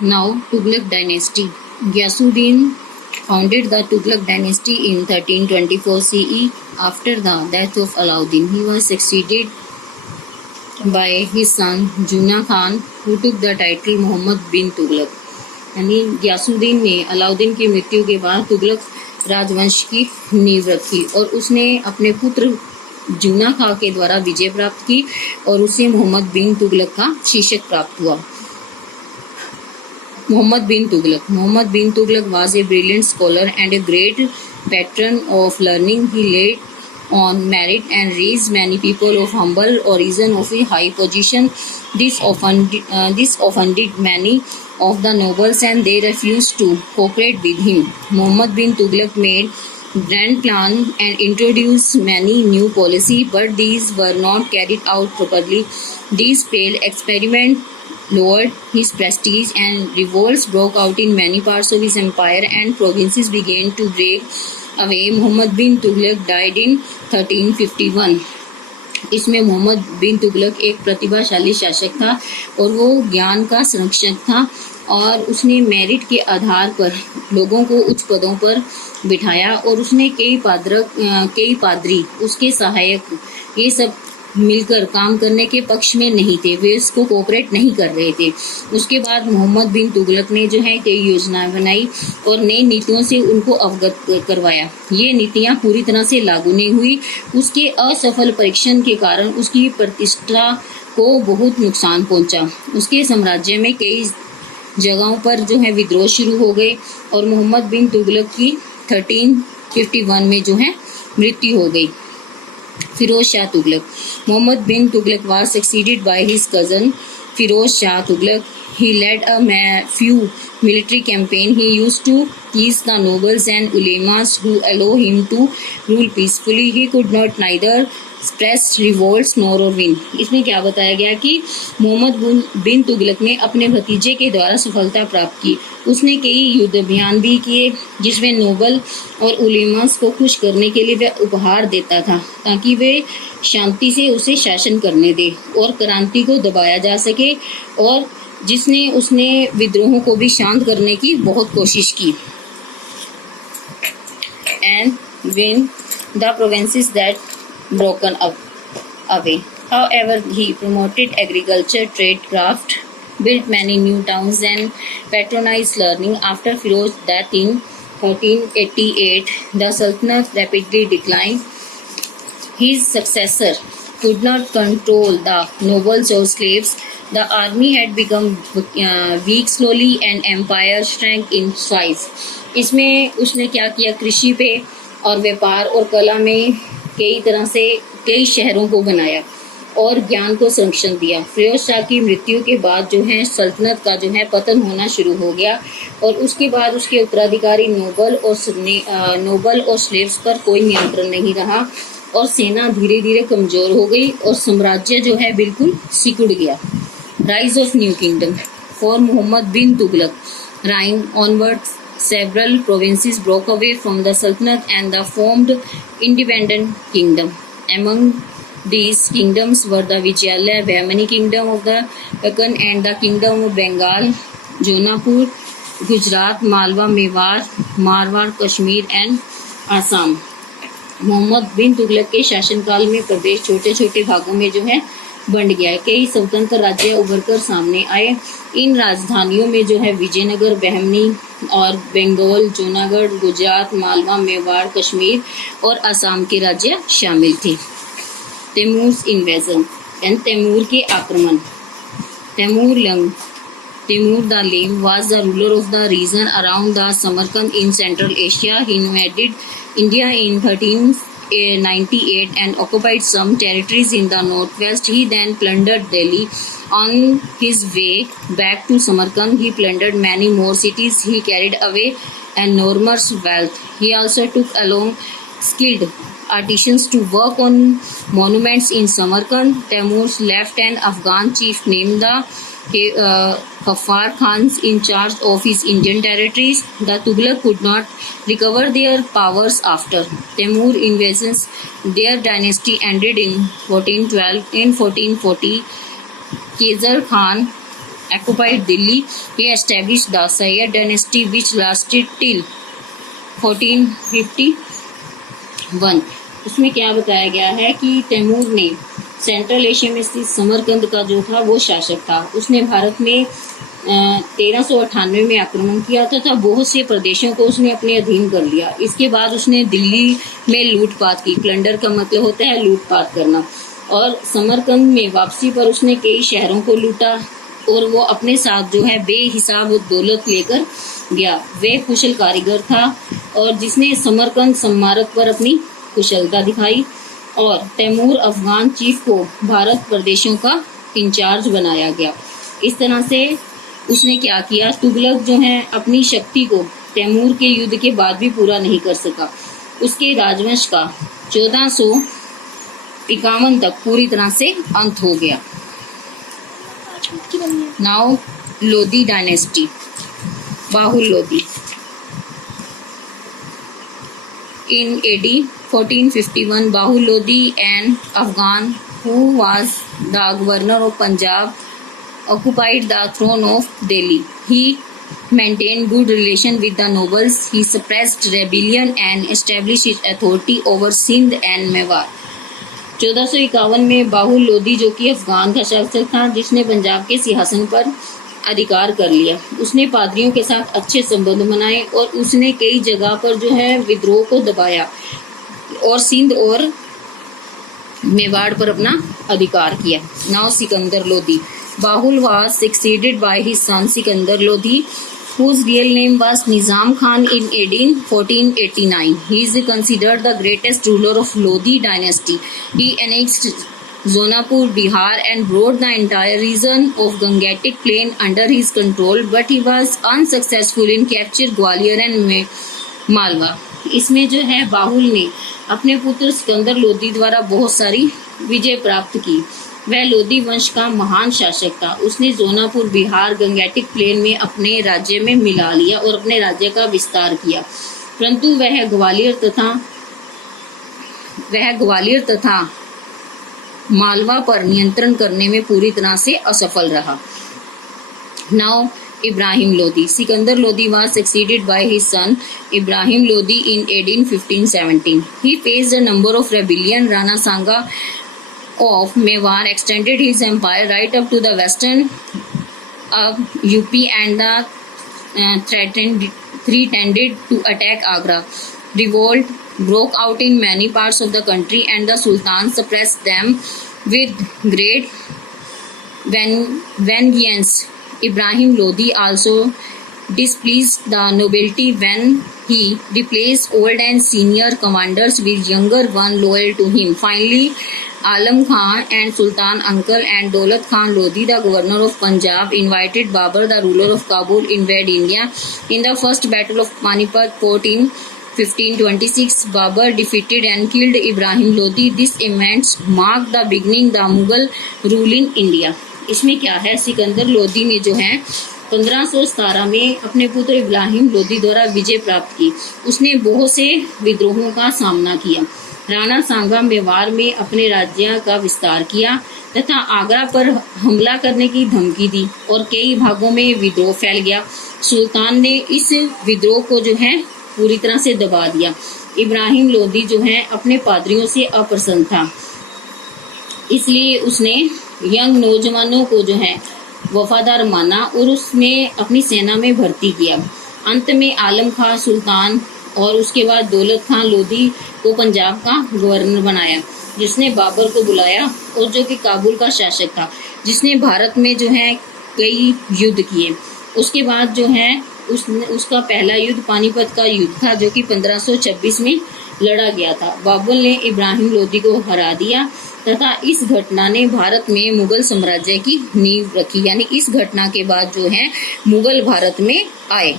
Now, Tughlaq dynasty. Ghiyasuddin founded the Tughlaq dynasty in 1324 CE. After the death of Alauddin, he was succeeded by his son Juna Khan, who took the title Muhammad bin Tughlaq. यानी गियासुद्दीन ने अलाउद्दीन की मृत्यु के बाद तुगलक राजवंश की नींव रखी और उसने अपने पुत्र जूना खां के द्वारा विजय प्राप्त की और उसे मोहम्मद बिन तुगलक का शीर्षक प्राप्त हुआ। Muhammad bin Tughlaq was a brilliant scholar and a great patron of learning. He laid on merit and raised many people of humble origin of a high position. This offended many of the nobles and they refused to cooperate with him. Muhammad bin Tughlaq made grand plan and introduced many new policy, but these were not carried out properly. These failed experiment lowered his prestige and revolts broke out in many parts of his empire and provinces began to break away. Muhammad bin Tughlaq died in 1351. इसमें मोहम्मद बिन तुगलक एक प्रतिभाशाली शासक था और वो ज्ञान का संरक्षक था और उसने मेरिट के आधार पर लोगों को उच्च पदों पर बिठाया और उसने कई पादरी उसके सहायक ये सब मिलकर काम करने के पक्ष में नहीं थे, वे इसको कोऑपरेट नहीं कर रहे थे। उसके बाद मोहम्मद बिन तुगलक ने जो है कई योजनाएं बनाई और नई नीतियों से उनको अवगत करवाया। ये नीतियां पूरी तरह से लागू नहीं हुई। उसके असफल परीक्षण के कारण उसकी प्रतिष्ठा को बहुत नुकसान पहुंचा। उसके साम्राज्य में कई जगहों पर जो है विद्रोह शुरू हो गए और मोहम्मद बिन तुगलक की 1351 में जो है मृत्यु हो गई। Firoz Shah Tughlaq. Muhammad bin Tughlaq was succeeded by his cousin Firoz Shah Tughlaq. He led a few military campaigns. He used to tease the nobles and ulemas who allow him to rule peacefully. He could not neither suppress revolts nor win. इसमें क्या बताया गया कि मोहम्मद बिन तुगलक ने अपने भतीजे के द्वारा सफलता प्राप्त की। उसने कई युद्ध अभियान भी किए जिसमें नोबल और उलेमास को खुश करने के लिए वह उपहार देता था ताकि वे शांति से उसे शासन करने दे और क्रांति को दबाया जा सके और उसने विद्रोहों को भी शांत करने की बहुत कोशिश की। And when the provinces that broken away. However, he promoted agriculture, trade, craft, built many new towns and patronized learning. After Firoz's death in 1488, the Sultanate rapidly declined. His successor could not control the nobles or slaves. The army had become weak slowly and empire shrank in size. इसमें उसने क्या किया, कृषि पे और व्यापार और कला में कई तरह से कई शहरों को बनाया और ज्ञान को संरक्षण दिया। फिरोज शाह की मृत्यु के बाद जो है सल्तनत का जो है पतन होना शुरू हो गया और उसके बाद उसके उत्तराधिकारी नोबल और स्लेव्स पर कोई नियंत्रण नहीं रहा और सेना धीरे धीरे कमजोर हो गई और साम्राज्य जो है बिल्कुल सिकुड़ गया। Rise of new kingdom for Mohammad bin Tughlaq regime onward several provinces broke away from the Sultanate and the formed independent kingdom. Among these kingdoms were the Vijayalaya Bahmani kingdom of the Deccan and the kingdom of Bengal, Jonapur, Gujarat, Malwa, Mewar, Marwar, Kashmir and Assam. Muhammad bin Tughlaq के शासनकाल में प्रदेश छोटे छोटे भागों में जो है बंट गया है। कई स्वतंत्र राज्य उभरकर सामने आए। इन राजधानियों में जो है विजयनगर, बहमनी और बंगाल, जूनागढ़, गुजरात, मालवा, मेवाड़, कश्मीर और असम के राज्य शामिल थे। तैमूर's invasion and तैमूर के आक्रमण। Timur the Lame was the ruler of the region around the Samarkand in Central Asia. He invaded India in 1398 and occupied some territories in the northwest. He then plundered Delhi. On his way back to Samarkand, he plundered many more cities. He carried away enormous wealth. He also took along skilled artisans to work on monuments in Samarkand. Timur left an Afghan chief named the Ghaffar Khan in charge of his Indian territories. The Tughlaq could not recover their powers after Timur invasions. Their dynasty ended in 1412. In 1440, Khizr Khan occupied Delhi, he established the Sayyid dynasty which lasted till 1451। उसमें क्या बताया गया है कि तैमूर ने central Asia में स्थित समरकंद का जो था वो शासक था। उसने भारत में 1398 में आक्रमण किया तथा बहुत से प्रदेशों को उसने अपने अधीन कर लिया। इसके बाद उसने दिल्ली में लूटपाट की। प्लंडर का मतलब होता है लूटपाट करना। और समरकंद में वापसी पर उसने कई शहरों को लूटा और वो अपने साथ जो है बेहिसाब दौलत लेकर गया। वे कुशल कारीगर था और जिसने समरकंद स्मारक पर अपनी कुशलता दिखाई। और तैमूर अफगान चीफ को भारत प्रदेशों का इंचार्ज बनाया गया। इस तरह से उसने क्या किया, तुगलक जो है अपनी शक्ति को तैमूर के युद्ध के बाद भी पूरा नहीं कर सका। उसके राजवंश का 1451 तक पूरी तरह से अंत हो गया। Now Lodi dynasty, Bahlul Lodi. In AD 1451, Bahul Lodi, an Afghan who was the governor of Punjab, occupied the throne of Delhi. He maintained good relations with the nobles. He suppressed rebellion and established his authority over Sindh and Mewar. 1451 में बाहुल लोधी जो कि अफगान का शासक था, जिसने पंजाब के सिंहासन पर अधिकार कर लिया। उसने पादरियों के साथ अच्छे संबंध बनाए और उसने कई जगह पर जो है विद्रोह को दबाया और सिंध और मेवाड़ पर अपना अधिकार किया। Now Sikandar Lodi. Bahlul was succeeded by his son Sikandar Lodi, whose real name was Nizam Khan in AD 1489. He is considered the greatest ruler of Lodi dynasty. He annexed Zonapur, Bihar and brought the entire region of Gangetic Plain under his control, but he was unsuccessful in capture Gwalior and Malwa. इसमें जो है बाहुल ने अपने पुत्र सिकंदर लोधी द्वारा बहुत सारी विजय प्राप्त की। वह लोधी वंश का महान शासक था। उसने जोनापुर, बिहार, गंगेटिक प्लेन में अपने राज्य में मिला लिया और अपने राज्य का विस्तार किया, परंतु वह ग्वालियर तथा मालवा पर नियंत्रण करने में पूरी तरह से असफल रहा। Now Ibrahim Lodi. Sikandar Lodi was succeeded by his son Ibrahim Lodi in AD 1517. He faced a number of rebellions. Rana Sanga of Mewar extended his empire right up to the western UP and threatened to attack Agra. Revolt broke out in many parts of the country and the Sultan suppressed them with great vengeance. Ibrahim Lodi also displeased the nobility when he replaced old and senior commanders with younger ones loyal to him. Finally, Alam Khan and Sultan Uncle and Daulat Khan Lodi, the governor of Punjab, invited Babur, the ruler of Kabul, invade India. In the first battle of Panipat fought in 1526, Babur defeated and killed Ibrahim Lodi. This event marked the beginning of the Mughal rule in India. इसमें क्या है, सिकंदर लोधी ने जो है 1517 में अपने पुत्र इब्राहिम लोधी द्वारा विजय प्राप्त की। उसने बहुत से विद्रोहों का सामना किया। राणा सांगा मेवाड़ में अपने राज्य का विस्तार किया तथा आगरा पर हमला करने की धमकी दी और कई भागों में विद्रोह फैल गया। सुल्तान ने इस विद्रोह को जो है पूरी तरह से दबा दिया। इब्राहिम लोधी जो है अपने पादरियों से अप्रसन्न था, इसलिए उसने यंग नौजवानों को जो है वफादार माना और उसने अपनी सेना में भर्ती किया। अंत में आलम खां सुल्तान और उसके बाद दौलत खान लोधी को पंजाब का गवर्नर बनाया, जिसने बाबर को बुलाया और जो कि काबुल का शासक था, जिसने भारत में जो है कई युद्ध किए। उसके बाद जो है उसका पहला युद्ध पानीपत का युद्ध था, जो कि 1526 में लड़ा गया था। बाबर ने इब्राहिम लोधी को हरा दिया तथा इस घटना ने भारत में मुगल साम्राज्य की नींव रखी। यानी इस घटना के बाद जो है मुगल भारत में आए।